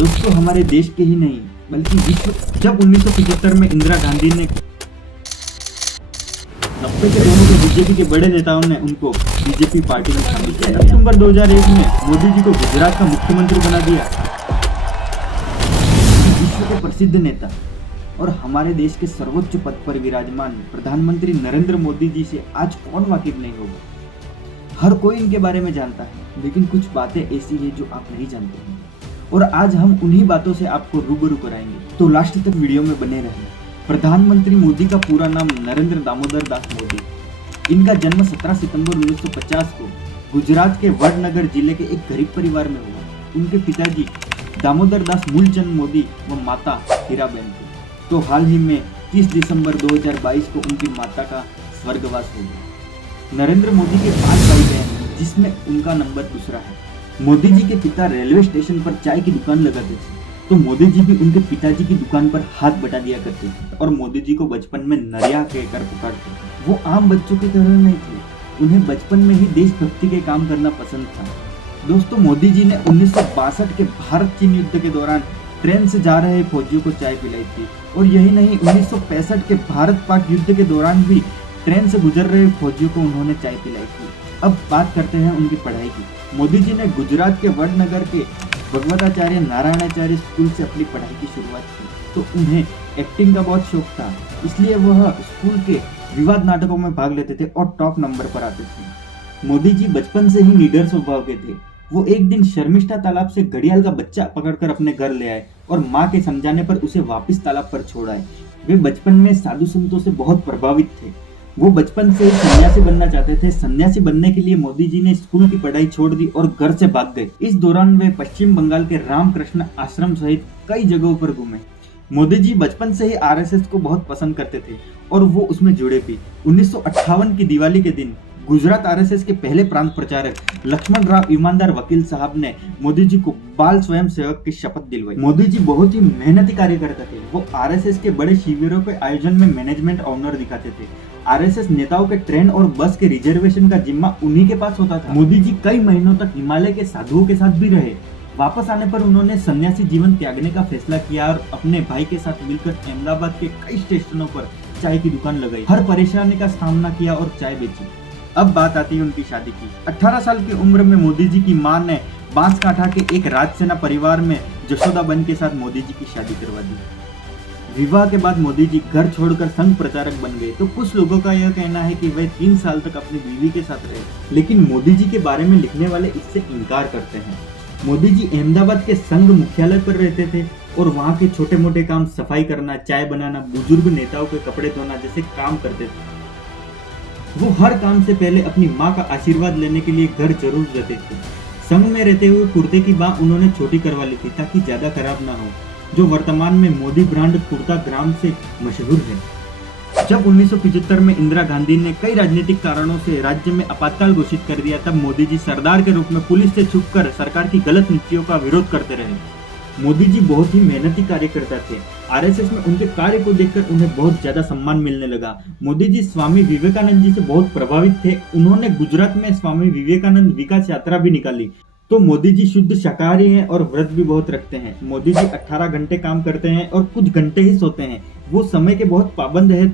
दोस्तों हमारे देश के ही नहीं बल्कि विश्व, जब 1975 में इंदिरा गांधी ने 90 के दोनों के बीजेपी के बड़े नेताओं ने उनको बीजेपी पार्टी में शामिल किया। अक्टूबर 2001 में मोदी जी को गुजरात का मुख्यमंत्री बना दिया। विश्व के प्रसिद्ध नेता और हमारे देश के सर्वोच्च पद पर विराजमान प्रधानमंत्री नरेंद्र मोदी जी से आज कौन वाकिफ नहीं होगा। हर कोई इनके बारे में जानता है, लेकिन कुछ बातें ऐसी है जो आप नहीं जानते हैं और आज हम उन्हीं बातों से आपको रूबरू कराएंगे, तो लास्ट तक वीडियो में बने रहें। प्रधानमंत्री मोदी का पूरा नाम नरेंद्र दामोदर दास मोदी। इनका जन्म 17 सितंबर 1950 को गुजरात के वडनगर जिले के एक गरीब परिवार में हुआ। उनके पिताजी दामोदर दास मूलचंद मोदी व माता हीराबेन थे। तो हाल ही में 30 दिसंबर 2022 को उनकी माता का स्वर्गवास हो गया। नरेंद्र मोदी के 5 भाई बहन हैं, जिसमें उनका नंबर दूसरा है। मोदी जी के पिता रेलवे स्टेशन पर चाय की दुकान लगाते थे, तो मोदी जी भी उनके पिताजी की दुकान पर हाथ बटा दिया करते थे और मोदी जी को बचपन में नरिया कहकर पुकारते थे। वो आम बच्चों की तरह नहीं थे, उन्हें बचपन में ही देशभक्ति के काम करना पसंद था। दोस्तों मोदी जी ने 1962 के भारत चीन युद्ध के दौरान ट्रेन से जा रहे फौजियों को चाय पिलाई थी और यही नहीं, 1965 के भारत पाक युद्ध के दौरान भी ट्रेन से गुजर रहे फौजियों को उन्होंने चाय पिलाई थी। अब बात करते हैं उनकी पढ़ाई की। मोदी जी ने गुजरात के वडनगर के भगवताचार्य नारायणाचार्य स्कूल से अपनी पढ़ाई की शुरुआत की। तो उन्हें एक्टिंग का बहुत शौक था, इसलिए वह स्कूल के विवाद नाटकों में भाग लेते थे और टॉप नंबर पर आते थे। मोदी जी बचपन से ही निडर स्वभाव के थे। वो एक दिन शर्मिष्ठा तालाब से घड़ियाल का बच्चा पकड़कर अपने घर ले आए और माँ के समझाने पर उसे वापस तालाब पर छोड़ आए। वे बचपन में साधु संतों से बहुत प्रभावित थे। वो बचपन से ही सन्यासी बनना चाहते थे। सन्यासी बनने के लिए मोदी जी ने स्कूल की पढ़ाई छोड़ दी और घर से भाग गए। इस दौरान वे पश्चिम बंगाल के रामकृष्ण आश्रम सहित कई जगहों पर घूमे। मोदी जी बचपन से ही आरएसएस को बहुत पसंद करते थे और वो उसमें जुड़े भी। 1958 की दिवाली के दिन गुजरात आरएसएस के पहले प्रांत प्रचारक लक्ष्मण राव ईमानदार वकील साहब ने मोदी जी को बाल स्वयं सेवक की शपथ दिलवाई। मोदी जी बहुत ही मेहनती कार्यकर्ता थे। वो आरएसएस के बड़े शिविरों के आयोजन में मैनेजमेंट ऑनर दिखाते थे। आरएसएस नेताओं के ट्रेन और बस के रिजर्वेशन का जिम्मा उन्हीं के पास होता था। मोदी जी कई महीनों तक हिमालय के साधुओं के साथ भी रहे। वापस आने पर उन्होंने सन्यासी जीवन त्यागने का फैसला किया और अपने भाई के साथ मिलकर अहमदाबाद के कई स्टेशनों पर चाय की दुकान लगाई। हर परेशानी का सामना किया और चाय बेची। अब बात आती है उनकी शादी की। 18 साल की उम्र में मोदी जी की मां ने बांसकाठा के एक राजसेना परिवार में जशोदाबेन के साथ मोदी जी की शादी करवा दी। विवाह के बाद मोदी जी घर छोड़कर संघ प्रचारक बन गए। तो कुछ लोगों का यह कहना है कि वे 3 साल तक अपनी बीवी के साथ रहे, लेकिन मोदी जी के बारे में लिखने वाले इससे इनकार करते हैं। मोदी जी अहमदाबाद के संघ मुख्यालय पर रहते थे और वहाँ के छोटे मोटे काम, सफाई करना, चाय बनाना, बुजुर्ग नेताओं के कपड़े धोना जैसे काम करते थे। वो हर काम से पहले अपनी माँ का आशीर्वाद लेने के लिए घर जरूर जाते थे। संघ में रहते हुए कुर्ते की बाह उन्होंने छोटी करवा ली थी ताकि ज्यादा खराब ना हो, जो वर्तमान में मोदी ब्रांड कुर्ता ग्राम से मशहूर है। जब 1975 में इंदिरा गांधी ने कई राजनीतिक कारणों से राज्य में आपातकाल घोषित कर दिया, तब मोदी जी सरदार के रूप में पुलिस से छुपकर सरकार की गलत नीतियों का विरोध करते रहे। मोदी जी बहुत ही मेहनती कार्यकर्ता थे। आरएसएस में उनके कार्य को देखकर उन्हें बहुत ज्यादा सम्मान मिलने लगा। मोदी जी स्वामी विवेकानंद जी से बहुत प्रभावित थे। उन्होंने गुजरात में स्वामी विवेकानंद विकास यात्रा भी निकाली। तो मोदी जी शुद्ध शाकाहारी हैं और व्रत भी बहुत रखते हैं। मोदी जी 18 घंटे काम करते हैं और कुछ घंटे ही सोते हैं। वो समय के बहुत पाबंद है।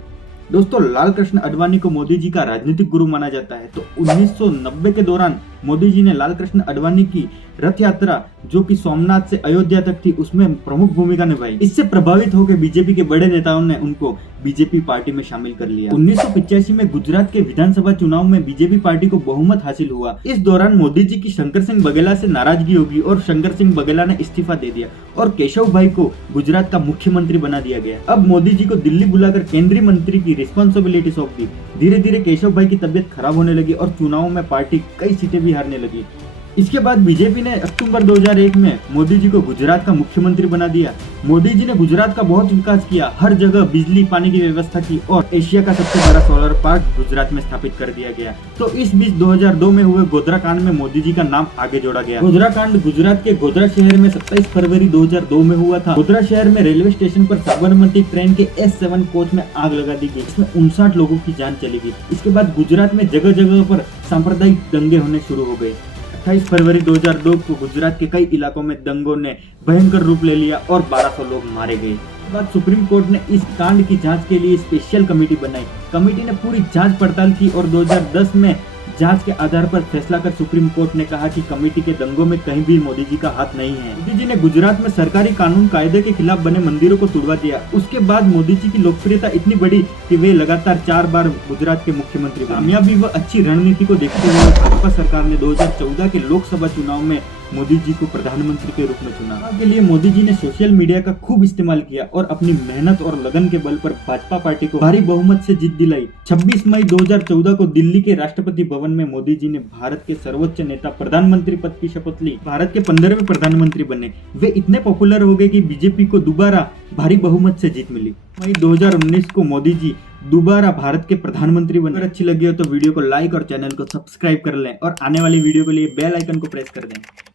दोस्तों लाल कृष्ण आडवाणी को मोदी जी का राजनीतिक गुरु माना जाता है। तो 1990 के दौरान मोदी जी ने लाल कृष्ण आडवाणी की रथ यात्रा, जो कि सोमनाथ से अयोध्या तक थी, उसमें प्रमुख भूमिका निभाई। इससे प्रभावित होकर बीजेपी के बड़े नेताओं ने उनको बीजेपी पार्टी में शामिल कर लिया। 1985 में गुजरात के विधानसभा चुनाव में बीजेपी पार्टी को बहुमत हासिल हुआ। इस दौरान मोदी जी की शंकर सिंह बघेला से नाराजगी होगी और शंकर सिंह बघेला ने इस्तीफा दे दिया और केशव भाई को गुजरात का मुख्यमंत्री बना दिया गया। अब मोदी जी को दिल्ली बुलाकर केंद्रीय मंत्री की रिस्पॉन्सिबिलिटी सौंप दी। धीरे धीरे केशव भाई की तबियत खराब होने लगी और चुनाव में पार्टी कई सीटें भी हारने लगी। इसके बाद बीजेपी ने अक्टूबर 2001 में मोदी जी को गुजरात का मुख्यमंत्री बना दिया। मोदी जी ने गुजरात का बहुत विकास किया, हर जगह बिजली पानी की व्यवस्था की और एशिया का सबसे बड़ा सोलर पार्क गुजरात में स्थापित कर दिया गया। तो इस बीच 2002 में हुए गोधरा कांड में मोदी जी का नाम आगे जोड़ा गया। गोधरा कांड गुजरात के गोधरा शहर में 27 फरवरी 2002 में हुआ था। गोधरा शहर में रेलवे स्टेशन पर साबरमती ट्रेन के S7 कोच में आग लगा दी गई। इसमें 59 लोगों की जान चली गई। इसके बाद गुजरात में जगह जगह पर सांप्रदायिक दंगे होने शुरू हो गए। 28 फरवरी 2002 को गुजरात के कई इलाकों में दंगों ने भयंकर रूप ले लिया और 1200 लोग मारे गए। बाद सुप्रीम कोर्ट ने इस कांड की जांच के लिए स्पेशल कमेटी बनाई। कमेटी ने पूरी जांच पड़ताल की और 2010 में जांच के आधार पर फैसला कर सुप्रीम कोर्ट ने कहा कि कमेटी के दंगों में कहीं भी मोदी जी का हाथ नहीं है। मोदी जी ने गुजरात में सरकारी कानून कायदे के खिलाफ बने मंदिरों को तुड़वा दिया। उसके बाद मोदी जी की लोकप्रियता इतनी बढ़ी कि वे लगातार 4 बार गुजरात के मुख्यमंत्री बने। कामयाबी व अच्छी रणनीति को देखते हुए भाजपा सरकार ने 2014 के लोकसभा चुनाव में मोदी जी को प्रधानमंत्री के रूप में चुना। के लिए मोदी जी ने सोशल मीडिया का खूब इस्तेमाल किया और अपनी मेहनत और लगन के बल पर भाजपा पार्टी को भारी बहुमत से जीत दिलाई। 26 मई 2014 को दिल्ली के राष्ट्रपति भवन में मोदी जी ने भारत के सर्वोच्च नेता प्रधानमंत्री पद की शपथ ली। भारत के 15वें प्रधानमंत्री बने। वे इतने पॉपुलर हो गए कि बीजेपी को दोबारा भारी बहुमत से जीत मिली। मई 2019 को मोदी जी दोबारा भारत के प्रधानमंत्री बने। अगर अच्छी लगी हो तो वीडियो को लाइक और चैनल को सब्सक्राइब कर लें और आने वाली वीडियो के लिए बेल आइकन को प्रेस कर दें।